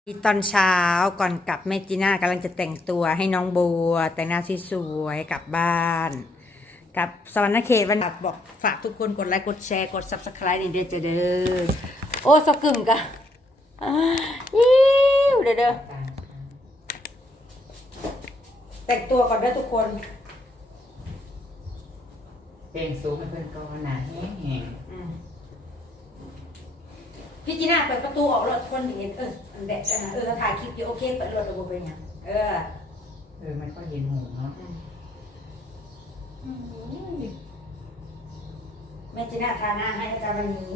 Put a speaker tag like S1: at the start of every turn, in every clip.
S1: ตอนเช้าก่อนกลับแม่จีน่ากำลังจะแต่งตัวให้น้องบัวแต่งหน้าสวยๆกลับบ้านกับสวรรณเขตวันบอกฝากทุกคนกดไลค์กดแชร์กด Subscribe นี่เด้อเด้อโอ้สกึ่มกะยิ้วเด้อแต่งตัวก่อนเด้อทุกคน
S2: เป็นซูปเพื่อนก็หนาแห้ง
S1: พี่จีน่าเปิดประตูออกรถคนเห็นแดดถ่ายคลิปอยู่โอเคเปิดรถระบบเป็นยัง
S2: มันก็เห็นหูเนาะ
S1: แม่จีน่าทาหน้าให้อาจารย์วันนี้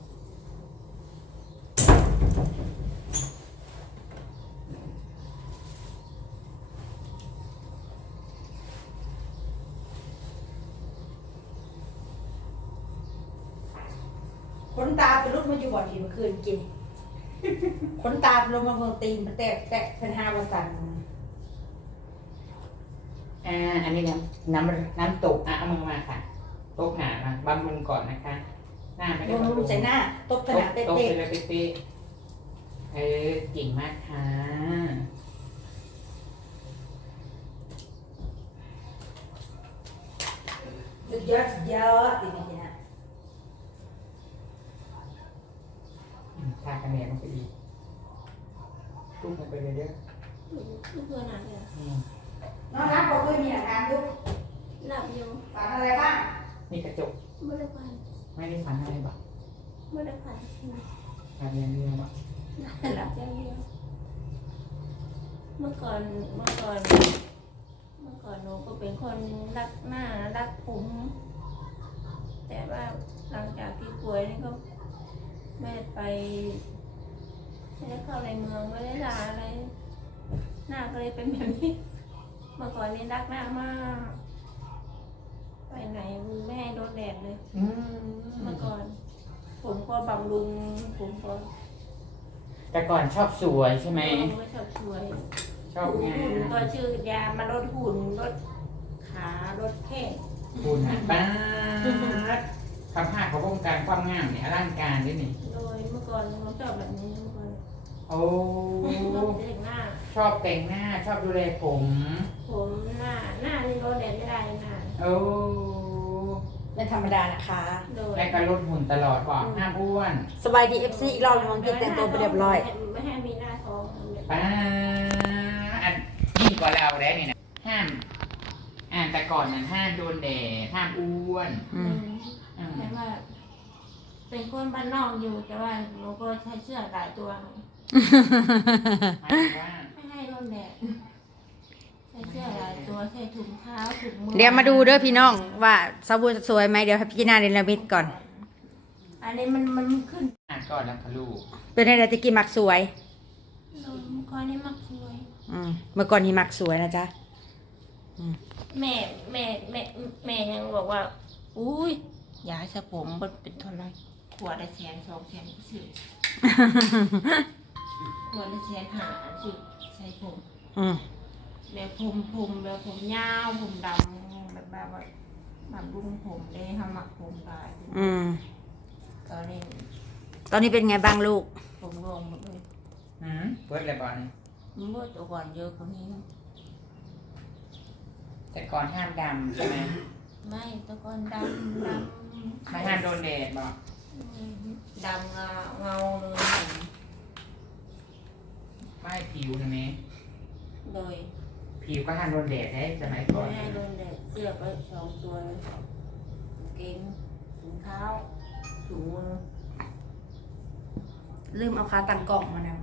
S1: ขนตาเป็นรุ่นมาอยู่บ่อนที่เมื่อคืนกินขนตาลงมาเมืองตีนแตกเป็น5 วันสัน
S2: อันนี้น้ำตกเอามาค่ะตกหนามาบำรุงก่อนนะคะหน้าไม่ได้
S1: บำรุงใส่หน้าตบขนาดเป๊ะ
S2: ตกไปเลยเป๊ะเก่งมากค่ะ
S1: เยอะดีไหมจีน่า
S2: ทากันแดดลงไปอีกตุ้มลงไปเลยเด้อ
S3: เพื่อนอะไรอ่ะ
S1: น้องรับบอกเลยมีอาการทุก
S3: หลับอยู่
S1: ฝันอะไรบ้าง
S2: นี่กระจก
S3: ไม่ได้ฝัน
S2: ไม่ได้ฝันอะไรบ้าง
S3: ไม่ได้ฝัน
S2: ฝันอย่างเดียวบ้าง
S3: หลับอย่างเดียวเมื่อก่อนหนูก็เป็นคนรักหน้ารักผมแต่ว่าหลังจากที่ป่วยนี่ก็ไม่ได้ไปไม่ได้เข้าในเมืองไม่ได้ด่าอะไรหน้าก็เลยเป็นแบบนี้เมื่อก่อนนี่รักหน้ามากไปไหนไม่ให้โดนแดดเลยเมื่อก่อนผมก็บำรุงผมก็
S2: แต่ก่อนชอบสวยใช่ไหม
S3: ก็ชอบสวย
S2: ชอบงาน
S3: หุ่นก็ชื่อยามาลดหุ่นลดขาลดแข้ง
S2: หุ่นบ้าคำพาเขาวงการความงามเนี่ยร่างการด้วยนี่
S3: โดยเมื่อก่อนเราชอบแบบนี้เมื่อก่อน
S2: โอ้
S3: ชอบแต่งหน้า
S2: ชอบแต่งหน้าชอบดูแลผม
S3: หน้านี่โดนแดดไม่ได้หน้า
S2: โอ้
S1: เป็นธรรมดานะคะ
S2: แม่ก็ลดหุ่นตลอดก่อนห้ามอ้วน
S1: สบายดีFCอีกรอบนึงกินแต่งตัวไปเรียบร้อย
S3: ไม่ให้มีหน้าท้อง
S2: ป้าอันยิ่งกว่าเราแล้วนี่นะห้ามแต่ก่อนนั้นห้ามโดนแดดห้ามอ้วน
S3: แต่ว่าเป็นคนบ้านนอกอยู่แต่ว่าหนูก็ใช้เสื้อหลายตัวไม่ให้โดนแดดใส่เสื้อหลายตัวใส่ถุงเท้าถุงมือ
S1: เดี๋ยวมาดูเด้อพี่น้องว่าสบู่สวยไหมเดี๋ยวให้พี่นาเรนละมิดก่อน
S3: อันนี้มันขึ้น
S2: ก่อนแล้วค่ะลูก
S1: เป็นอะไรตะกี้มักสวย
S3: เมื่อก่อนนี้มักสวย
S1: เมื่อก่อนนี้มักสวยนะจ๊ะ
S3: แม่ยังบอกว่าอุ้ยยาสระผมมันเป็นเท่าไรขวดละ100,000 200,000สิขวดละ150,000สิใส่ผมแบบผมยาวผมดำแบบว่าบุ้งผมได้ทำหมักผมได้ตอน
S1: นี้เป็นไงบ้างลูก
S3: ผมงงหมดเลย
S2: เปิดอะไรบ้าง
S3: มันเบิดตัวก่อนเยอะกว่านี้
S2: แต่ก่อนห้ามดำใช่ไหม
S3: ไม่ตัวก่อนดำ
S2: ไม่ห้ามโดนแดดบอก
S3: ดำเงาเลย
S2: ไม่ผิวใช่ไหม
S3: โดย
S2: ผิวก็ห้ามโดนแดดได้สมัยก่อน
S3: ไม่ให้โดนแดดเสื้อไป2 ตัวเกงถุงเท้าถุงมือ
S1: ลืมเอาขาตั้งกล่องมานะ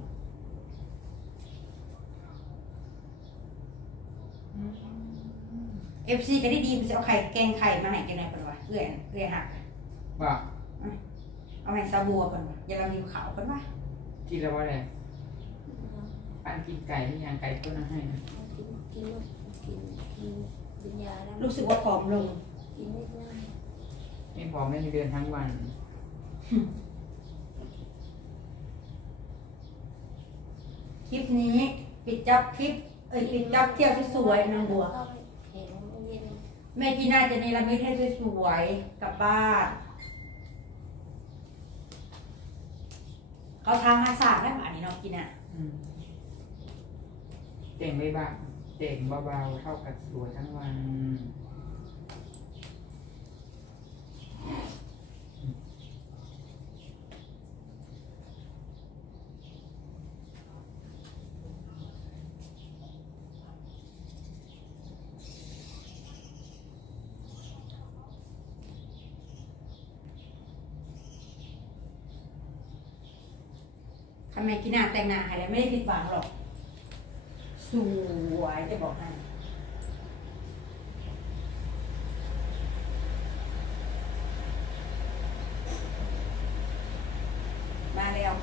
S1: FC ก็ได้ดีมันจะเอาไข่แกงไข่มาให้กันหน่อยก่อนวะเอื้อยหัก
S2: บอก
S1: เอาให้ซาบัวก่อนวะอย่าเรามีขาวก่อนวะ
S2: กินแล้วว่าอะไรปันกินไก่ที่ยังไก่ต้นน้ำให้นะ
S3: กินยาแล้ว
S1: รู้สึกว่าผอมลง
S3: กินนิดนึง
S2: ไม่พอไม่มีเดือนทั้งวัน
S1: คลิปนี้ปิดจ็อบคลิปปิดจ็อบเที่ยวสวยๆนางบัวแม่จีน่าจะเนรมิตให้สวยๆกลับบ้านเขาทำมาสาดได้ป่ะนี่น้องกินอ่ะ
S2: แต่งไม่บ้างแต่งเบาๆเท่ากับสวยทั้งวัน
S1: ทำไมกินหน้าแต่งหน้าให้แล้วไม่ได้ผิดหวังหรอกสวยจะบอกให้มาแล้ว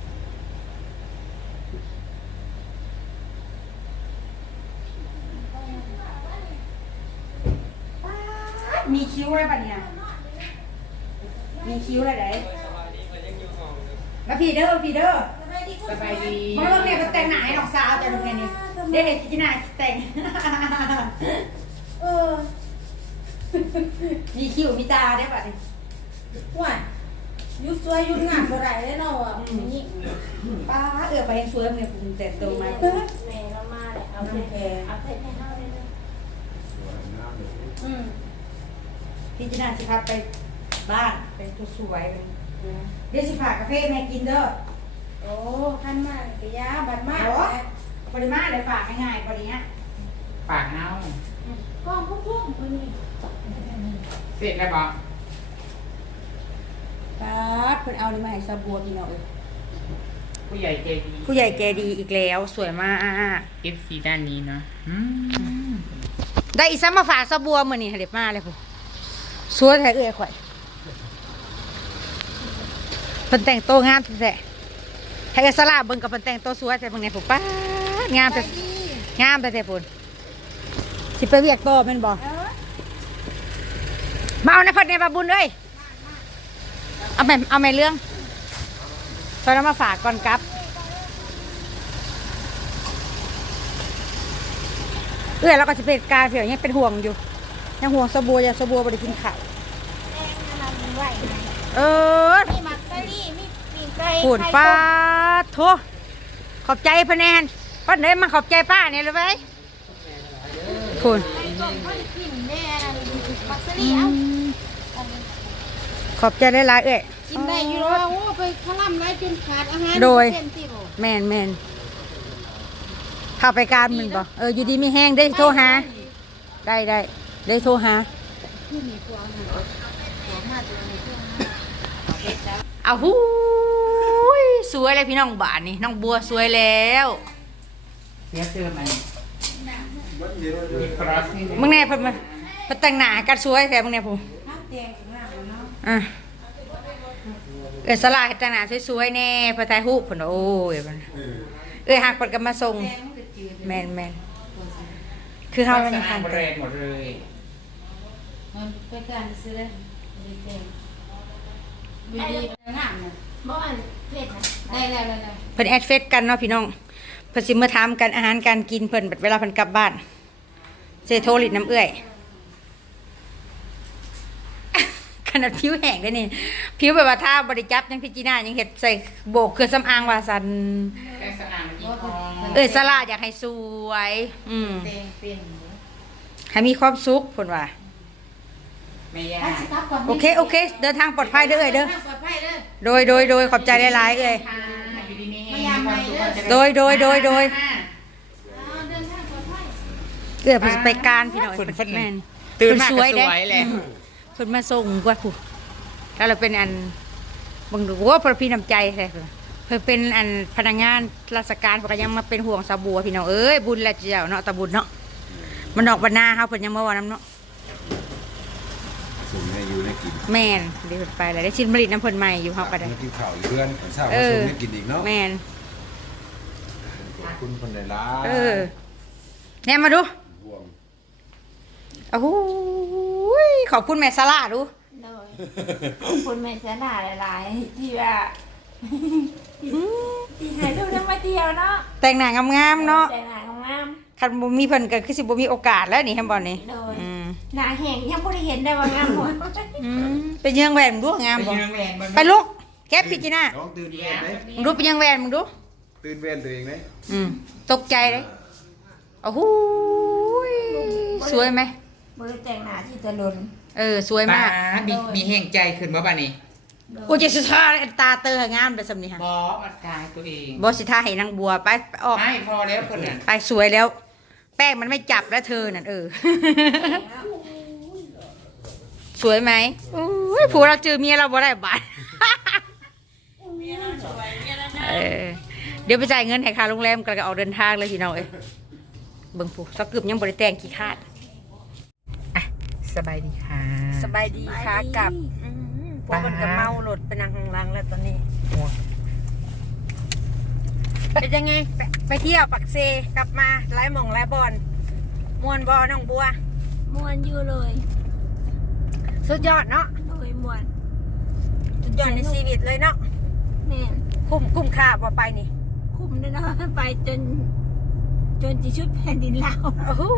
S1: มีคิ้วอะไรปะเนี่ยมีคิ้วอะไรไหนแล้วพี่เด้อพี่เด้อ
S2: สบายดี
S1: มาเรื่องเนี่ยก็แต่งหน้าให้น้องสาวจะดูไงนี่เดี๋ยวเห็นจีน่าแต่งมีคิ้วมีตาได้ป่ะนี่
S3: ว่ายุดสวยยุดงามบ่ได้เลยเนาะอ่ะนี่
S1: ป้าไปเห็นสวยเมื่อคุณแต่งตัวมา
S3: แม่เรามาเลยเอาไปเอาไปให้เฮาเลยเด้อ
S1: พี่จีน่าสิพาไปบ้านไปตัวสวยเลยเดี๋ยวสิพากาแฟแม่กินเด้อ
S3: โอ้ขั้นมากกะยาบัดมาก
S1: ปริมาณเลยฝากง่ายๆปริเนี้ย
S2: ปากเน่าก
S3: ล้องพุ่งๆคนนี้
S2: เสร็จแล้วบอก
S1: ป้าเพิ่นเอานี่มาให้ซาบัวพี่น้องเอ้ย
S2: ผู้ใหญ่ใจดี
S1: ผู้ใหญ่แกดีอีกแล้วสวยมาก
S2: FC ด้านนี้เนาะ
S1: ได้อีซ้ำมาฝากซาบัวมื้อนี้เด็ดมากเลยผู้สวยแท้เอ้ยข่อยเพิ่นแต่งตัวงามแท้ๆให้สลาเบิ่งกับเพิ่นแต่งตัวสวยแต่เบิ่งในผู้ป้างามแต่งามแต่พุ่นสิไปเวียกต่อแม่นบ่มาเอาในเพิ่นในบาบุญเอ้ยเอาแม่เรื่องตอนนั้นมาฝากก่อนครับแล้วก็สิเป็นการเผียวยังเป็นห่วงอยู่ยังห่วงสบัวยังสบัวบ่ได้กินข้าว
S3: มีมักซารี่มีปีกไก่
S1: พูนป้าโทขอบใจพะแนนป้าเนยมาขอบใจป้าเนี่ยเลยไหมพูน
S3: ไก่ต้มข้าวกินแน่มักซารี่เอา
S1: ขอบใจหลายๆเอ้ย
S3: กินได้อยู่แล้วโอ้ไปขล่ำไรจนขาดอาหาร
S1: โดย
S3: เส้นสิบ่
S1: แม่นเข้าไปการมันบ่อยู่ดีมีแห้งได้โทรหาได้โทรหาเอาหูยสวยเลยพี่น้องบ้านนี่น้องบัวสวยแล้ว
S2: เสียเจอไหมมีครอสนี่
S1: มึงแน่เพิ่นมาเพิ่นแต่งหน้ากันสวยแท้มึงแน่ผู้สลาเฮ็ดแต่งหน้าสวยๆแน่เพิ่นถ่ายรูปเพิ่นโอ้ยเพิ่นหักเพิ่นก็มาส่งแม่นคือเฮา
S2: สะ
S1: ยัง
S2: อา
S1: ทั
S2: ด
S1: น
S2: บริเวณหมดเลย
S3: ไปการซื้อเลยดีงามเนี่ยบ่อันเผ็ดนะได้แล้ว
S1: เพิ่นแอดเฟซกันเนาะพี่น้องเพิ่นสิมาถามกันอาหารการกินเพิ่นเวลาเพิ่นกลับบ้านเจโทรลิดน้ำเอื้อยขนาดผิวแห้งได้นี่ผิวแบบว่าถ้าบริจับยังพิจีน่ายังเห็ดใส่โบกเครื่องสำอางว่าสัน
S2: แค่สะอาดมันยิ่งพอ
S1: สลาอยากให้สวย
S3: เต็งเป็น
S1: ให้มีความสุขผลว่า
S2: ไม่ยาก
S1: โอเคเดินทางปลอดภัยเด้อเอ้ยเด้อ
S3: ปลอดภัยเด้อ
S1: โดยขอบใจหลายๆเอ้ย
S2: ค่ะอยู่ดีๆ
S3: ไม่ยากไหมเด้อ
S1: โดย
S3: เดินทางปลอดภัย
S1: เพิ่นไปการพี่น้องเพิ่นแม่น
S2: ตื่นมา
S1: ส
S2: ก็
S1: วย
S2: ส
S1: เด้
S2: วยเลย
S1: เพิ่นมาส่งกว่าผู้แล้วเราเป็นอันบังดูว่าประพีน้ำใจแท้เพิ่นเป็นอันพนักงานราชการเพิ่นก็ยังมาเป็นห่วงสาบัวพี่น้องเอ้ยบุญและเจ้าเนาะตะบุญเนาะมันออกบรรณาเฮาเพิ่นยังมาว่าน้ำเนาะ
S4: ส่งให้อยู่ได้กิน
S1: แม่นเดี๋ยวเพิ่นไปแล้วได้ชิ้นผลิตน้ำเพิ่นใหม่อยู่เฮาก็ได้
S4: มากินข้าวอยู่เพื่อนผมทราบว่าส่งให้กินอีกเนาะ
S1: แม่น
S4: ขอบคุณคนในร้าน
S1: แหนมาดู
S4: ห่วง
S1: โอ้โหขอบคุณแม่ซาร่าดู
S3: ขอบคุณแม่ชนะหลายๆที่ว่าที่ให้ลูกได้มาเที่ยวเนาะ
S1: แต่งหน้างามๆเนาะ
S3: แต่หน้างาม
S1: คันบ่มีเพิ่นก็คือสิบ่มีโอกาสแล้วนี่แฮมบ่นี่
S3: โดย
S1: อืม
S3: หน้าแห้งยังบ่ได้เห็นได้ว่างามหมด
S1: เป็นยังแหวนมึงดูงาม
S2: ไป
S1: บ่
S2: ยืนแหวนบน
S1: ไปลูกแคปพี่จีน่า
S4: น้องตื่นเต้นไหม
S1: มึงดูเป็นยังแหวนมึงดู
S4: ตตื่นเว้นตัวเองไหม
S1: ตกใจเลยโอ้โหสวยไหม
S3: บ่ได้แต่งหน้าที่ตะลน
S1: สวยมาก
S2: มีแห่งใจขึ้นบ่บ้านี้
S1: โอ้ยจะสุดท้ายตาเตอร์งามเลยสำนีฮะ
S2: บอมันกายตัวเอง
S1: บอสิท่าให้นางบัวไปออก
S2: ไม่พอแล้วคนนั้น
S1: ไปสวยแล้ว แป้งมันไม่จับแล้วเธอนั่นสวยไหมผัวเราเจอเมียเราบ่ได้บาทเดี๋ยวไปจ่ายเงินให้ค่าโรงแรมก็ออกเดินทางเลยพี่น้องเบิ่งผู้สักกึบยังบริแต่งกี่คาด
S2: สบายดีค่ะ
S1: สบายดีค่ะกับพวกมันก็เมาหลดไปนั่งข้างล่างแล้วตอนนี้เป็นยังไงไปเที่ยวปักเซกลับมาไล่หม่องไล่บอลมวนบอน้องบัว
S3: ม่วนอยู่เลย
S1: สุดยอดเนาะ
S3: โดยม่วน
S1: สุดยอดในชีวิตเลยเนาะ
S3: แม่น
S1: คุ้มค่าบ่ไปนี่
S3: คุ้มด้วยนะไปจนจะชุดแผ่นดินลาว
S1: โอ้โห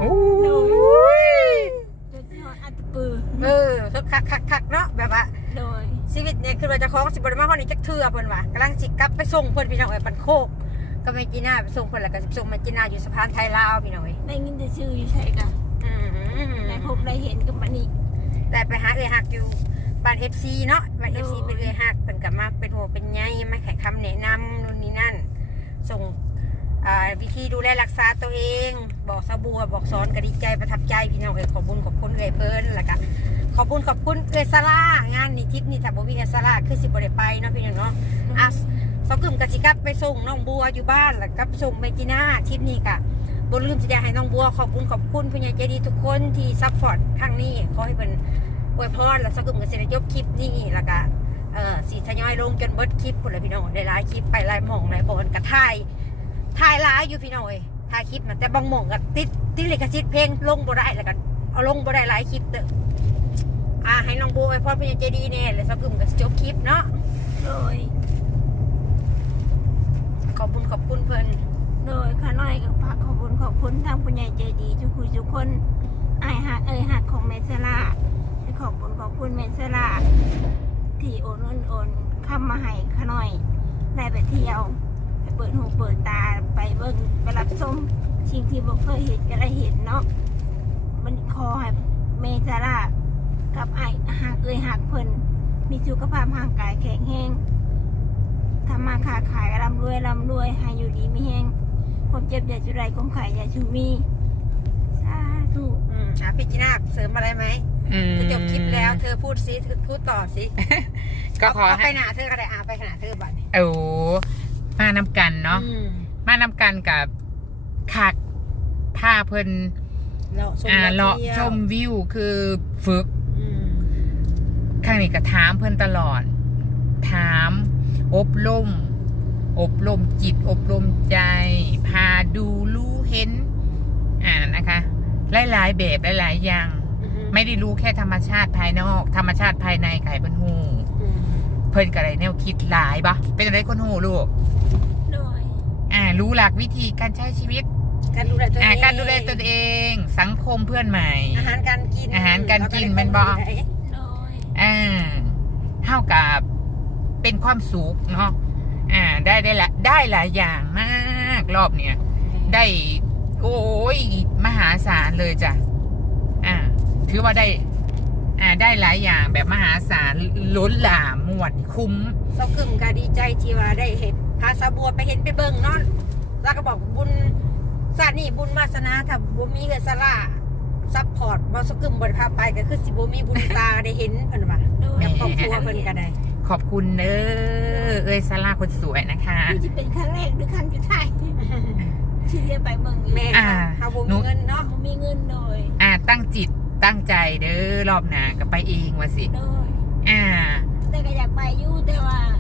S3: จนที่ฮอดอัตตปือ
S1: คักเนาะแบบว่า
S3: โดย
S1: ชีวิตเนี่ยคือว่าจะคล้องสิบริมาข้อนี้จักเทื่อเพิ่นว่ากำลังสิกลับไปส่งเพิ่นพี่น้องปันโคกก็ไม่จีน่าไปส่งเพิ่นแล้วก็สิส่งมาจีน่าอยู่สะพานไทยลาวพี่น้อง
S3: ได้ยินแต่ชื่ออยู่ใช่กะได้พบได้เห็นกับมันนี่
S1: แต่ไปหาหักอยู่บ้าน FC เนาะบ้าน FC เป็นหักเพิ่นก็มาเป็นหัวเป็นใยมาให้คำแนะนำนู่นนี่นั่นส่งวิธีดูแลรักษาตัวเองบอกสบัวบอกสอนก็ดีใจประทับใจพี่น้องขอบคุณขอบคุณเพิ่นแล้วก็ขอบคุณซาร่างานนี่ทิปนี่ถ้าบ่มีซาร่าคือสิบ่ได้ไปเนาะพี่น้องเนาะสกึมกสิกลับไปส่งน้องบัวอยู่บ้านแล้วก็ไปส่งเมจิน่าทิปนี่ก็บ่ลืมจะให้น้องบัวขอบคุณผู้ใหญ่ใจดีทุกคนที่ซัพพอร์ตครั้งนี้ขอให้เพิ่นอวยพรแล้วสกึมก็สิได้จบคลิปนี้แล้วก็สิทยอยลงจนเบิดคลิปพุ่นล่ะพี่น้องได้หลายคลิปไปหลายหม่องหลายบอนก็ถ่ายหลายอยู่พี่น้องถ่ายคลิปมันแต่บางหม่องก็ติดลิขสิทธิ์เพลงลงบ่ได้แล้วก็เอาลงบ่ได้หลายคลิปเด้อให้น้องบัวอวยพรผู้ใหญ่ใจดีแน่แล้วสกึมก็จบคลิปเนาะ
S3: โดย
S1: ขอบคุณเพิ่น
S3: โดยข้าน้อยกับฝากขอบคุณทางผู้ใหญ่ใจดีทุกคนไอ้หักของเมสลาขอบคุณเมสลาที่โอนคำมาให้ข้าน้อยได้ไปเที่ยวไปเปิดหูเปิดตาไปเบิ่งไปรับชมสิ่งที่บ่เคยเห็นก็ได้เห็นเนาะมันขอให้เมสลากับไอ้หักเพิ่นมีสุขภาพร่างกายแข็งแรงทำมาค้าขายร่ำรวยให้อยู่ดีมีแห้งความเจ็บอย่าจุไรความไข่อย่าชูมีสาธุ
S1: พี่จีน่าเสริมอะไรไหมจะจบคลิปแล้วเธอพูดสิเธอพูดต่อสิ
S2: ก็ขอ
S1: ไปหนาเธอก็ได้ไปหนาเธอบัดนี้
S2: มานำกันเนาะมานำกันกับคักผ้าเพิ่นเลาะชมวิวคือฝึกข้างนี้ก็ถามเพิ่นตลอดถามอบรมจิตอบรมใจพาดูรู้เห็นนะคะหลายๆแบบหลายๆอย่างไม่ได้รู้แค่ธรรมชาติภายนอกธรรมชาติภายในไข่เพิ่นหูเพิ่นก็ได้แนวคิดหลายปะเป็นอะไรคนหูลูก
S3: โดย
S2: รู้หลักวิธีการใช้ชีวิต
S1: การดูแลตัวเอง
S2: การดูแลตนเองสังคมเพื่อนใหม่
S1: อาหารการกิน
S2: เป็นบ่
S3: โดย
S2: เท่ากับเป็นความสุขเนาะได้หลายอย่างมากรอบเนี้ยได้โอ้ยมหาศาลเลยจ้ะถือว่าได้หลายอย่างแบบมหาศาลล้นหลามมวลคุ้ม
S1: เรากึ่งก็ดีใจที่ว่าได้เห็นพาสาบัวไปเห็นไปเบิ่งเนาะแล้วก็บอกบุญศาสตร์นี่บุญวาสนาถ้าบุญมีเงินสละซัพพอร์ตบอสกึ่มบริพาไปก็คือสิบุมีบุญตาได้เห็นเพิ่นว่ากับครอบครัวเพิ่นก็ได้
S2: ขอบคุณซาร่าคนสวยนะคะ
S3: ที่เป็นครั้งแรกหรือครั้งสุดท้ายที่จะไปเมือง
S1: แม่เขาบ่มีเงินเนาะ
S3: มีเงินโดย
S2: ตั้งจิตตั้งใจเด้อรอบหน้าก็ไปเองว่าสิ
S3: โดย แต่ก็อยากไปอยู่แต่ว่าร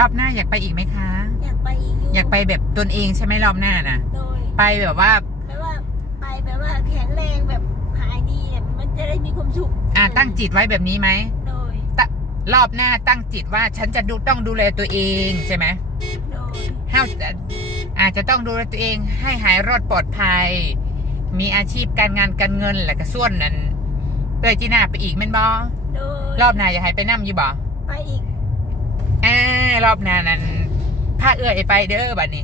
S2: อบหน้าอยากไปอีกไหมคะ
S3: อยากไปอีกอยู่
S2: อยากไปแบบตนเองใช่ไหมรอบหน้านะ
S3: โดย
S2: ไปแบบว่า
S3: ไปแบบว่าแข็งแรงแบบหายดีเนี่ยมันจะได้มีความสุข
S2: ตั้งจิตไว้แบบนี้ไหม
S3: โดย
S2: รอบหน้าตั้งจิตว่าฉันจะต้องดูแลตัวเองใช่ไหม
S3: โดย
S2: อาจจะต้องดูแลตัวเองให้หายรอดปลอดภัย มีอาชีพการงานการเงินแหละก็ส่วนนั้นเตยจีน่าไปอีกแม่นบอ
S3: โดย
S2: รอบหน้าอยากให้ไปนั่งอยู่บ่
S3: ไปอีก
S2: รอบหน้านั้นพาไปเด้อบัดนี้
S3: โดย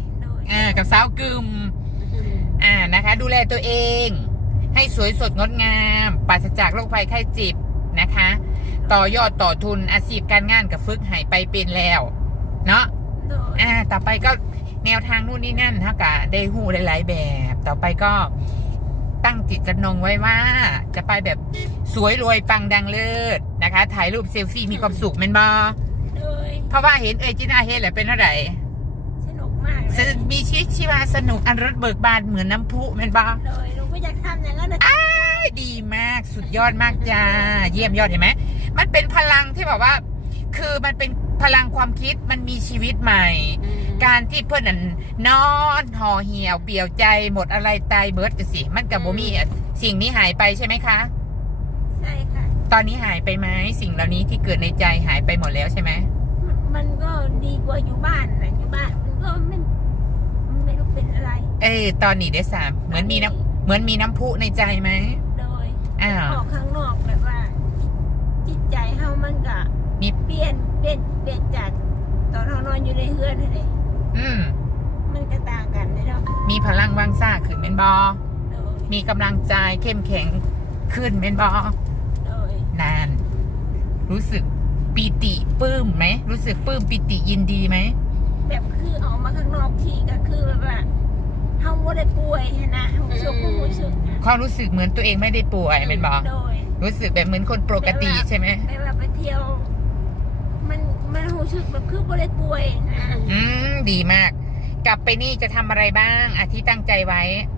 S2: กับสาวกึมนะคะ ดูแลตัวเอง ให้สวยสดงดงามปราศจากโรคภัยไข้เจ็บนะคะ ต่อยอดต่อทุนอาชีพการงานกับฝึกหายไปเป็นแล้วเนาะ
S3: โดย
S2: ต่อไปก็แนวทางนู่นนี่นั่นเท่ากับได้หูหลายๆแบบ ต่อไปก็ตั้งจิตจำนงไว้ว่า จะไปแบบสวยรวยปังดังเลิศนะคะ ถ่ายรูปเซลฟี่มีความสุขแม่นบอ
S3: โดย
S2: เพราะว่าเห็นจีน่าเห็นแหละเป็นเท่าไหร่
S3: สนุกมากเลย
S2: มีชีวิตชีวาสนุกอันรถเบิกบานเหมือนน้ำพุแม่นบอ
S3: โดยลุงก็อยากทำอย่างนั้นนะ
S2: ดีมากสุดยอดมากจ้าเยี่ยมยอดเห็นไหมมันเป็นพลังที่แบบว่า คือมันเป็นพลังความคิดมันมีชีวิตใหม่ การที่เพื่อนนั้นนอนห่อเหี่ยวเปลี่ยวใจหมดอะไรตายเบิร์ดจะสิมันกับโบมี่สิ่งนี้หายไปใช่ไหมคะ
S3: ใช่ค่ะ
S2: ตอนนี้หายไปไหมสิ่งเหล่านี้ที่เกิดในใจหายไปหมดแล้วใช่ไหม
S3: มันก็ดีกว่าอยู่บ้านนะอยู่บ้านมันก็ไม่รู้เป็นอะไร
S2: ตอนนี้เดสามเหมือนมีน้ำพุในใจไหม
S3: โดย
S2: อ้าว
S3: ออกข้างนอกแบบว่า จิตใจเฮามันก็
S2: มี
S3: เปลี่ยนจากตอนเรานอนอยู่ในเฮือนนั่นเอง มันก็ต่างกันเลยเนาะ
S2: มีพลังวังซ่าขึ้นเป็นบอ
S3: โดย
S2: มีกำลังใจเข้มแข็งขึ้นเป็นบอ
S3: โดย
S2: นาน รู้สึกปีติปลื้มไหมรู้สึกปลื้มปิติยินดีไหม
S3: แบบคือออกมาข้างนอกที่ก็คือแบบว่าเฮาบ่ได้ป่วยนะเฮาสุขรู้สึกนะ
S2: ความรู้สึกเหมือนตัวเองไม่ได้ป่วยเป็นบอ
S3: โดย
S2: รู้สึกแบบเหมือนคนปกติใช่ไหม
S3: แต่ว่าไปเที่ยว มันรู้สึกแบบคือบ่ได้ป่วยนะ
S2: ดีมาก กลับไปนี่จะทำอะไรบ้างที่ตั้งใจไว้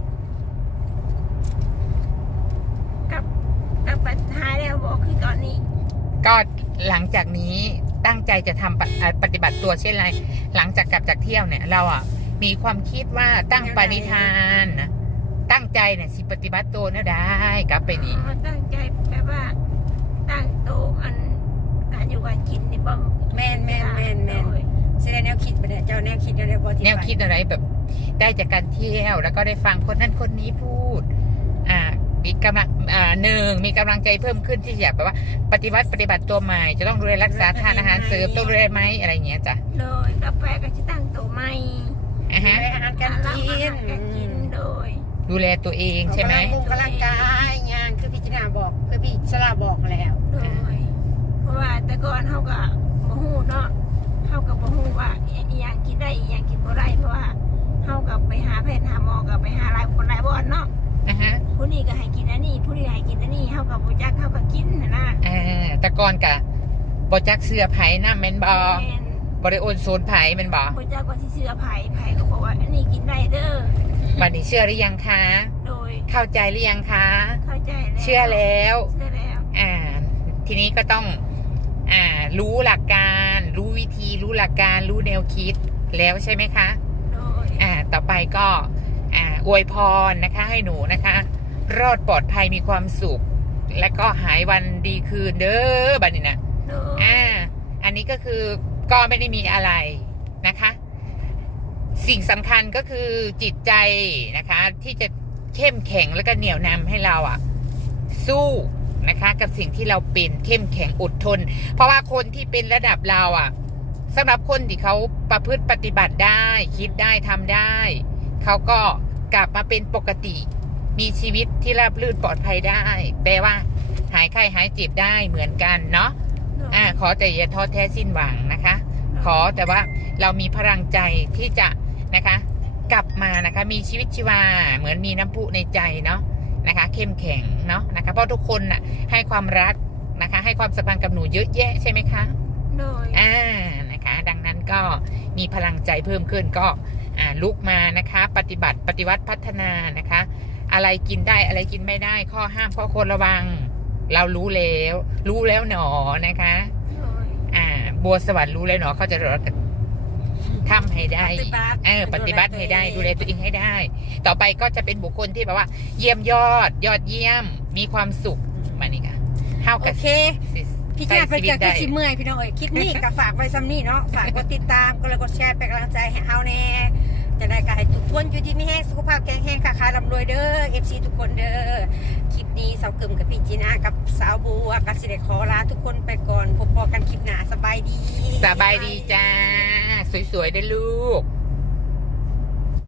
S3: กับปัญหาแล้วบอกคือตอนนี้
S2: ก็หลังจากนี้ตั้งใจจะทำปฏิบัติตัวเช่นไร หลังจากกลับจากเที่ยวเนี่ย เรามีความคิดว่าตั้งปณิธานตั้งใจเนี่ยสิปฏิบัติตัวน่าได้กลับไปนี่
S3: ตั้งใจแบบว่าตั้งโตอันการอยู่การกินนี่บ่
S1: แม่นแสดงแนวคิดไปเนี่ยเจ้าแนวคิดอะไรบ่ที่
S2: แนวคิดอะไรแบบได้จากการเที่ยวแล้วก็ได้ฟังคนนั้นคนนี้พูดมีกำลังมีกำลังใจเพิ่มขึ้นที่อยากแบบว่าปฏิบัติตัวใหม่จะต้องดูแลรักษาทานอาหารเสริมต้องดูแลไหมอะไรอย่างเงี้ยจ้ะ
S3: โดยกาแฟก็จะตั้งโตใหม่
S1: อาหารการกิน
S3: โดย
S2: ดูแลตัวเองใช่ไหม
S1: กำลังกายงานคือพี่จินาบอกคือพี่ชลาบอกแล้ว
S3: โดย เพราะว่าแต่ก่อนเขาก็บ่ฮู้เนาะเขาก็บ่ฮู้ว่าอีหยังกินได้อีหยังกินบ่ได้เพราะว่าเขาก็ไปหาแพทย์หาหมอก็ไปหาหลายคนหลายบ่อนเนาะผู้นี้ก็ให้กินอันนี้ผู้นี้ให้กินอันนี้เขาก็บ่จักเขาก็กินนะ
S2: แต่ก่อนกะบอจักเสื้อไผ่น้าแมนบอ
S3: แม่น
S2: บริโอนโซนไผ่แมนบอ
S3: บ่จักว่าสิเชื่อไผก็บอกว่าอันนี้กินได้เด้อ
S2: บัดนี้เชื่อหรือยังคะ
S3: โดย
S2: เข้าใจหรือยังคะ
S3: เข้าใจแล้ว
S2: เชื่อแล้ว
S3: เชื่อแล้ว
S2: ทีนี้ก็ต้องรู้หลักการรู้วิธีรู้หลักการรู้แนวคิดแล้วใช่ไหมคะ
S3: โดย
S2: ต่อไปก็อวยพรนะคะให้หนูนะคะ รอดปลอดภัยมีความสุข และก็หายวันดีคืนเด้อบัดนี้นะ
S3: โดย
S2: อันนี้ก็คือก็ไม่ได้มีอะไรนะคะ สิ่งสำคัญก็คือจิตใจนะคะ ที่จะเข้มแข็งและก็เหนี่ยวนำให้เราสู้นะคะกับสิ่งที่เราเป็นเข้มแข็งอดทน เพราะว่าคนที่เป็นระดับเราสำหรับคนที่เขาประพฤติปฏิบัติได้คิดได้ทำได้ เขาก็กลับมาเป็นปกติ มีชีวิตที่ราบรื่นปลอดภัยได้แปลว่าหายไข้หายเจ็บได้เหมือนกันเนาะขอแต่อย่าท้อแท้สิ้นหวังนะคะ ขอแต่ว่าเรามีพลังใจที่จะนะคะกลับมานะคะมีชีวิตชีวาเหมือนมีน้ำพุในใจเนาะนะคะเข้มแข็งเนาะนะคะเพราะทุกคนให้ความรักนะคะให้ความสัมพันธ์กับหนูเยอะแยะใช่ไหมคะ
S3: โดย
S2: นะคะดังนั้นก็มีพลังใจเพิ่มขึ้นก็ลุกมานะคะปฏิวัติพัฒนานะคะอะไรกินได้อะไรกินไม่ได้ข้อห้ามข้อควรระวังเรารู้แล้วหนอนะคะ
S3: โดย
S2: บัวสวรรค์รู้แล้วหนอเขาจะทำให้ได้ปฏิบัติให้ได้ดูแลตัวเองให้ได้ ต่อไปก็จะเป็นบุคคลที่แบบว่าเยี่ยมยอดเยี่ยมมีความสุขมานี่ค่ะเท่า
S1: โอ
S2: กับ
S1: เคพี่จินาไปเจอก็สิเมื่อยพี่น้องคลิปนี้ก็ฝากไว้ซ้ำนี่เนาะฝากกดติดตามกดแชร์เป็นกำลังใจให้เฮาแน่จะได้กายทุกคนอยู่ที่ไม่แห้งสุขภาพแข็งแรงค่ะร่ำรวยเด้อ FC ทุกคนเด้อคลิปนี้สาวกึมกับพี่จีน่ากับสาวบัวกับสิเดขอลาทุกคนไปก่อนพบกันคลิปหน้าสบายดี
S2: สบายดีจ้าสวยๆได้ลูก